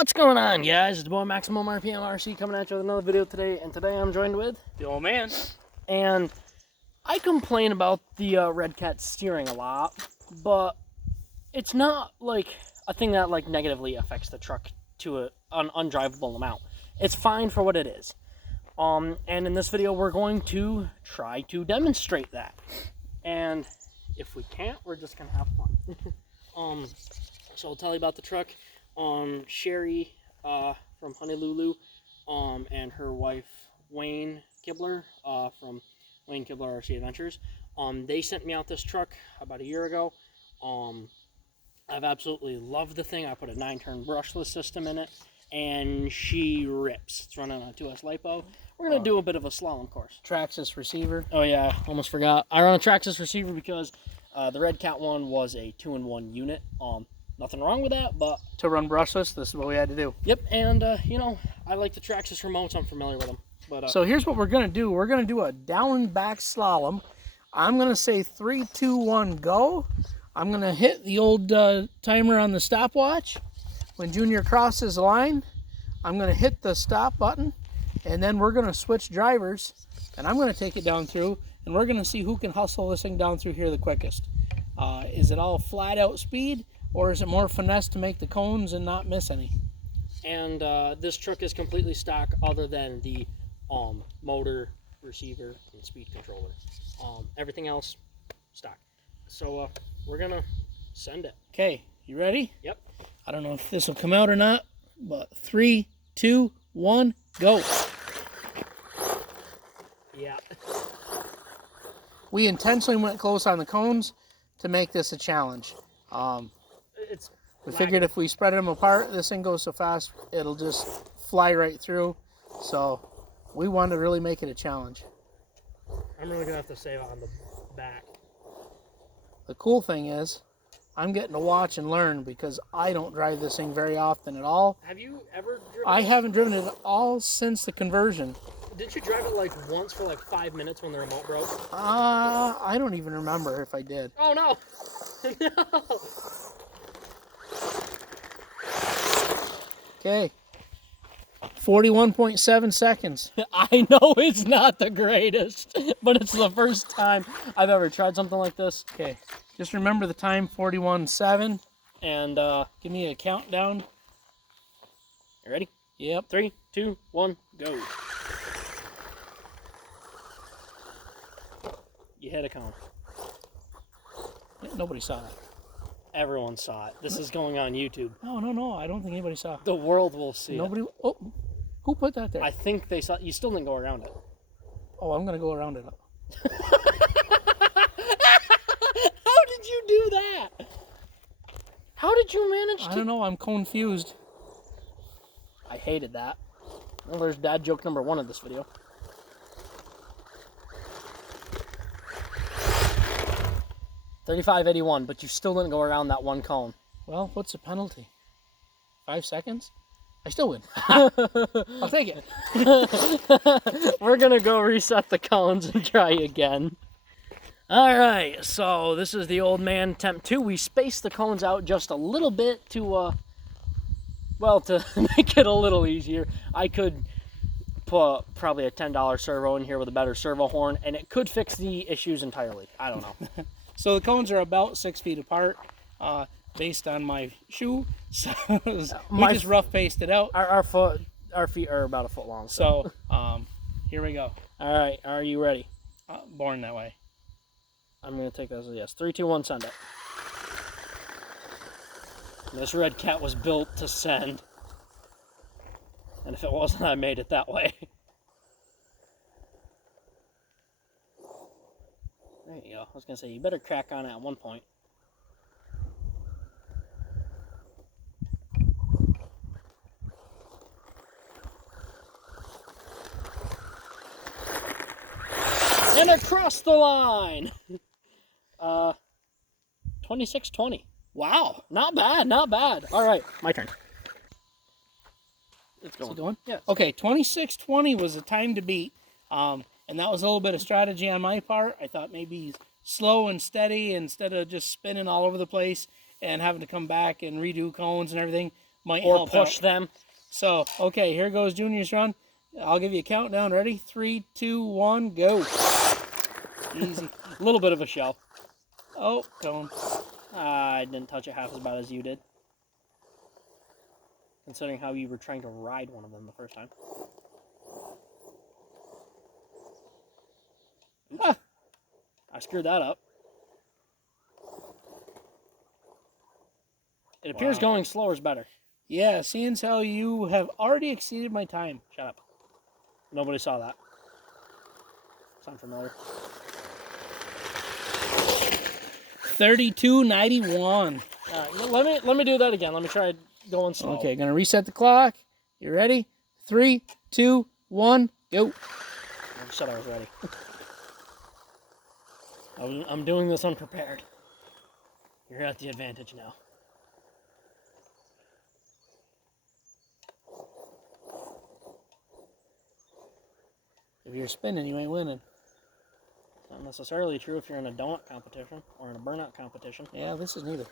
What's going on, guys? It's the boy Maximum RPM RC coming at you with another video today, and today I'm joined with the old man. And I complain about the Red Cat steering a lot, but it's not like a thing that like negatively affects the truck to an undrivable amount. It's fine for what it is. And in this video, we're going to try to demonstrate that. And if we can't, we're just gonna have fun. So I'll tell you about the truck. Sherry from Honolulu, and her wife Wayne Kibler from Wayne Kibler RC Adventures. They sent me out this truck about a year ago. I've absolutely loved the thing. I put a 9-turn brushless system in it, and she rips. It's running on a 2S LiPo. We're going to do a bit of a slalom course. Traxxas receiver. Oh yeah, almost forgot. I run a Traxxas receiver because the Red Cat one was a 2-in-1 unit. Nothing wrong with that, but to run brushless, this is what we had to do. Yep, and you know, I like the Traxxas remotes. I'm familiar with them. But so here's what we're gonna do. We're gonna do a down and back slalom. I'm gonna say 3, 2, 1, go. I'm gonna hit the old timer on the stopwatch. When Junior crosses the line, I'm gonna hit the stop button, and then we're gonna switch drivers, and I'm gonna take it down through, and we're gonna see who can hustle this thing down through here the quickest. Is it all flat out speed? Or is it more finesse to make the cones and not miss any? And this truck is completely stock other than the motor, receiver, and speed controller. Everything else, stock. So we're going to send it. Okay, you ready? Yep. I don't know if this will come out or not, but 3, 2, 1, go. Yeah. We intentionally went close on the cones to make this a challenge. We figured if we spread them apart, this thing goes so fast, it'll just fly right through. So we wanted to really make it a challenge. I'm really going to have to save on the back. The cool thing is, I'm getting to watch and learn because I don't drive this thing very often at all. Have you ever driven I it? haven't driven it at all since the conversion. Did you drive it like once for like 5 minutes when the remote broke? I don't even remember if I did. Oh no! No! Okay. 41.7 seconds. I know it's not the greatest, but it's the first time I've ever tried something like this. Okay. Just remember the time, 41.7. And give me a countdown. You ready? Yep. 3, 2, 1, go. You hit a cone. Nobody saw it. Everyone saw it. This is going on YouTube. No. I don't think anybody saw it. The world will see Nobody. it. Oh, who put that there? I think they saw. You still didn't go around it. Oh, I'm gonna go around it. How did you do that? How did you manage to? I don't know. I'm confused. I hated that. Well, there's dad joke number 1 of this video. $35.81, but you still didn't go around that one cone. Well, what's the penalty? 5 seconds? I still win. I'll take it. We're going to go reset the cones and try again. All right, so this is the old man attempt 2. We spaced the cones out just a little bit to, well, to make it a little easier. I could put probably a $10 servo in here with a better servo horn, and it could fix the issues entirely. I don't know. So the cones are about 6 feet apart, based on my shoe. So we just rough paced it out. Our feet are about a foot long. So here we go. All right, are you ready? Born that way. I'm gonna take that as a yes. 3, 2, 1, send it. This Red Cat was built to send, and if it wasn't, I made it that way. There you go. I was going to say, you better crack on it at one point. And across the line! 26:20. Wow. Not bad, not bad. All right, my turn. It's going. Yeah. Okay, 26:20 was the time to beat. And that was a little bit of strategy on my part. I thought maybe slow and steady instead of just spinning all over the place and having to come back and redo cones and everything. might or help push out. them. So, okay, here goes Junior's run. I'll give you a countdown. Ready? 3, 2, 1, go. Easy. A little bit of a shell. Oh, cone. I didn't touch it half as bad as you did, considering how you were trying to ride one of them the first time. Ah, I screwed that up. It appears Wow. going slower is better. Yeah, seeing as how you have already exceeded my time. Shut up. Nobody saw that. Sound familiar? 32.91. All right, let me do that again. Let me try going slow. Okay, gonna reset the clock. You ready? 3, 2, 1, go. I said I was ready. I'm doing this unprepared. You're at the advantage now. If you're spinning, you ain't winning. Not necessarily true if you're in a donut competition or in a burnout competition. Yeah, this is neither.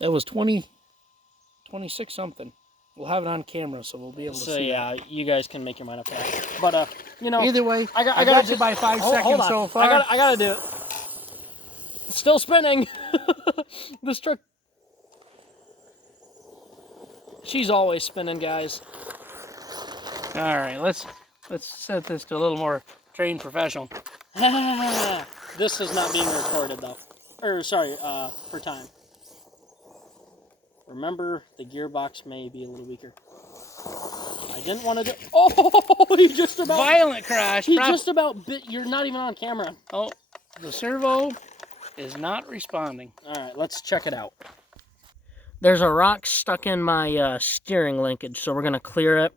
That was 26 something. We'll have it on camera, so we'll be able to So see. yeah, you guys can make your mind up to that. But you know, Either way, I got got you by 5 seconds hold on. so far. I gotta do it. Still spinning. This truck. She's always spinning, guys. All right, let's set this to a little more trained professional. This is not being recorded though. Or sorry, for time. Remember, the gearbox may be a little weaker. I didn't want to do. Oh, he just about. Violent crash. He just about bit. You're not even on camera. Oh, the servo is not responding. All right, let's check it out. There's a rock stuck in my steering linkage, so we're gonna clear it.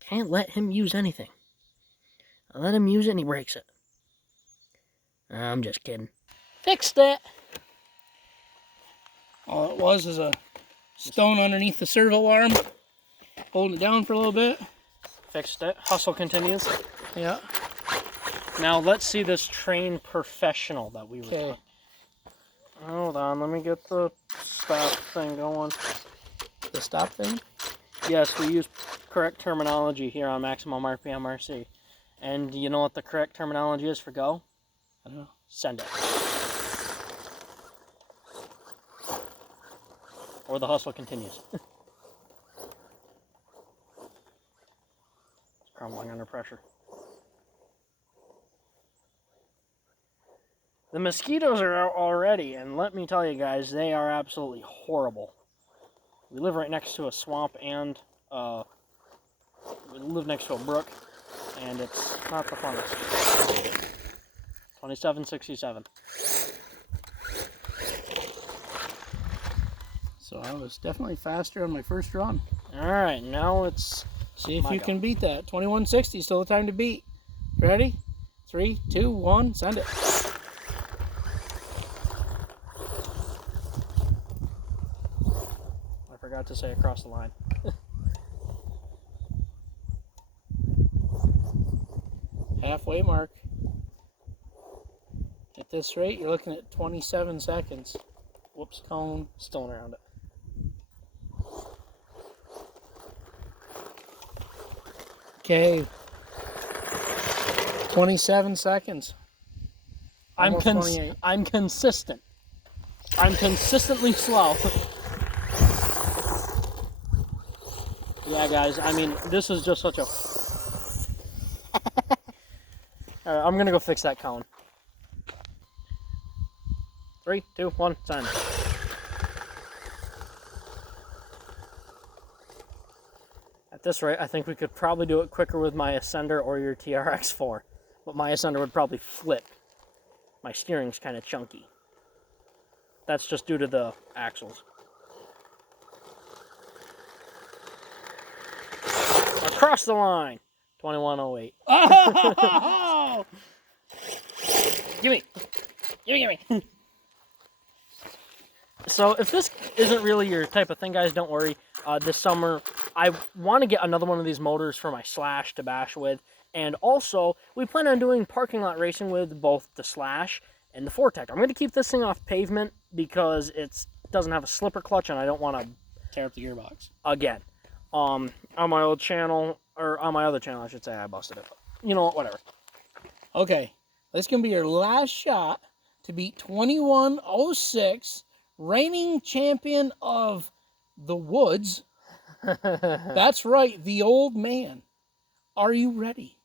Can't let him use anything. I let him use it and he breaks it. I'm just kidding. Fixed it. All it was is a stone underneath the servo arm. Holding it down for a little bit. Fixed it. Hustle continues. Yeah. Now let's see this trained professional that we were Okay. talking. Hold on, let me get the stop thing going. The stop thing? Yes, we use correct terminology here on Maximum RPM RC. And you know what the correct terminology is for go? I don't know. Send it. Or the hustle continues. It's crumbling under pressure. The mosquitoes are out already, and let me tell you guys, they are absolutely horrible. We live right next to a swamp and we live next to a brook, and it's not the funnest. 2767. So I was definitely faster on my first run. Alright, now it's... See if you can beat that. 2160, still the time to beat. Ready? 3, 2, 1, send it. I forgot to say across the line. Halfway mark. At this rate, you're looking at 27 seconds. Whoops, Cone. still around it. Okay. 27 seconds. Almost 28. I'm consistent. I'm consistently slow. Yeah, guys, I mean, this is just such a... Alright, I'm gonna go fix that cone. 3, 2, 1, send. At this rate, I think we could probably do it quicker with my Ascender or your TRX4. But my Ascender would probably flip. My steering's kind of chunky. That's just due to the axles. Across the line. 2108. Oh! Gimme. Gimme. So if this isn't really your type of thing, guys, don't worry. This summer, I want to get another one of these motors for my Slash to bash with. And also, we plan on doing parking lot racing with both the Slash and the Fortec. I'm going to keep this thing off pavement because it doesn't have a slipper clutch, and I don't want to Tear up the gearbox. again. On my old channel, or on my other channel, I should say, I busted it. You know what? Whatever. Okay, this can be your last shot to beat 2106, reigning champion of the woods. That's right, the old man. Are you ready?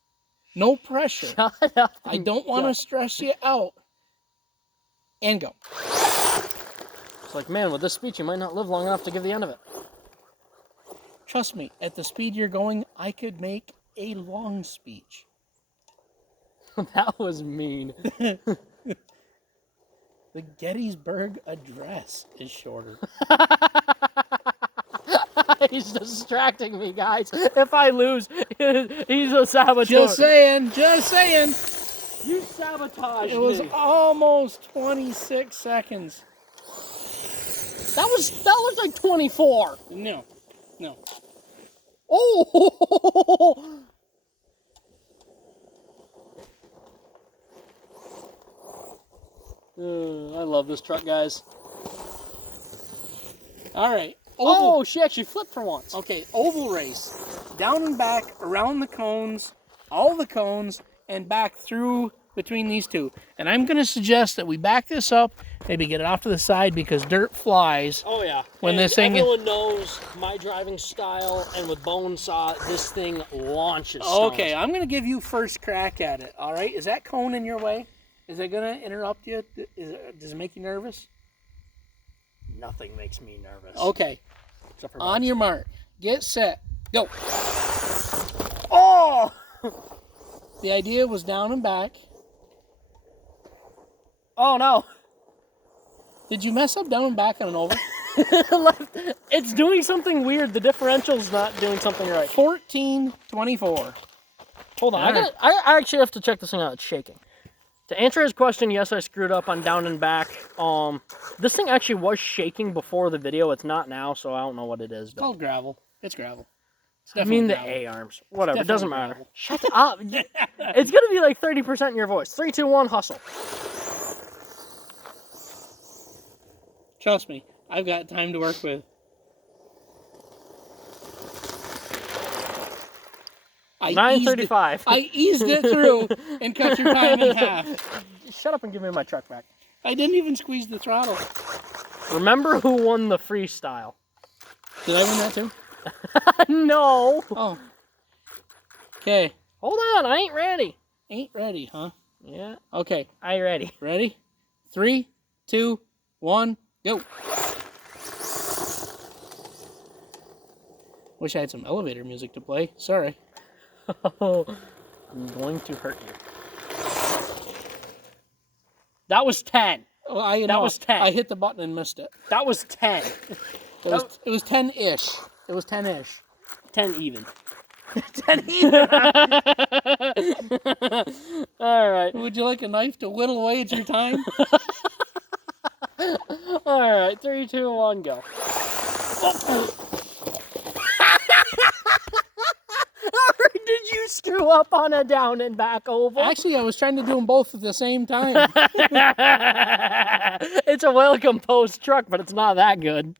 No pressure. Shut up. I don't want to stress you out. And go. It's like, man, with this speech, you might not live long enough to give the end of it. Trust me, at the speed you're going, I could make a long speech. That was mean. The Gettysburg Address is shorter. He's distracting me, guys. If I lose, he's a saboteur. Just saying, just saying. You sabotaged It was me. almost 26 seconds. That was like 24. No. Oh! I love this truck, guys. All right. Oh, she actually flipped for once. Okay, oval race. Down and back, around the cones, all the cones, and back through between these two. And I'm going to suggest that we back this up, maybe get it off to the side because dirt flies. Oh, yeah. When and this thing... everyone knows my driving style, and with bone saw, this thing launches stones. Okay, I'm going to give you first crack at it, all right? Is that cone in your way? Is it going to interrupt you? Does it make you nervous? Nothing makes me nervous. Okay. Except for On bugs. your mark, get set, go. Oh! The idea was down and back. Oh, no. Did you mess up down and back on an oval? It's doing something weird. The differential's not doing something right. 14-24. Hold on. All right. I actually have to check this thing out. It's shaking. To answer his question, yes, I screwed up on down and back. This thing actually was shaking before the video. It's not now, so I don't know what it is. It's called gravel. It's gravel. It's I mean the gravel. A-arms. Whatever. It definitely doesn't matter. gravel. Shut up. It's going to be like 30% in your voice. 3, 2, 1, hustle. Trust me, I've got time to work with. I 9:35. I eased it through and cut your time in half. Shut up and give me my truck back. I didn't even squeeze the throttle. Remember who won the freestyle? Did I win that too? No. Oh. Okay. Hold on. I ain't ready. Ain't ready, huh? Yeah. Okay. I ready. Ready? 3, 2, 1, go. Wish I had some elevator music to play. Sorry. Oh, I'm going to hurt you. That was 10. Well, I That was 10. I hit the button and missed it. That was 10. It was 10-ish. It was 10-ish. 10 even. 10 even. All right. Would you like a knife to whittle away at your time? All right. 3, 2, 1, go. Oh. Did you screw up on a down and back oval? Actually, I was trying to do them both at the same time. It's a well-composed truck, but it's not that good.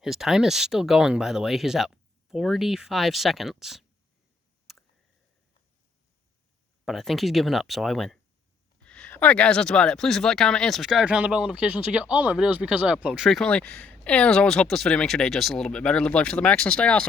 His time is still going, by the way. He's at 45 seconds. But I think he's given up, so I win. Alright guys, that's about it. Please leave a like, comment, and subscribe. Turn on the bell notifications to get all my videos because I upload frequently. And as always, hope this video makes your day just a little bit better. Live life to the max and stay awesome.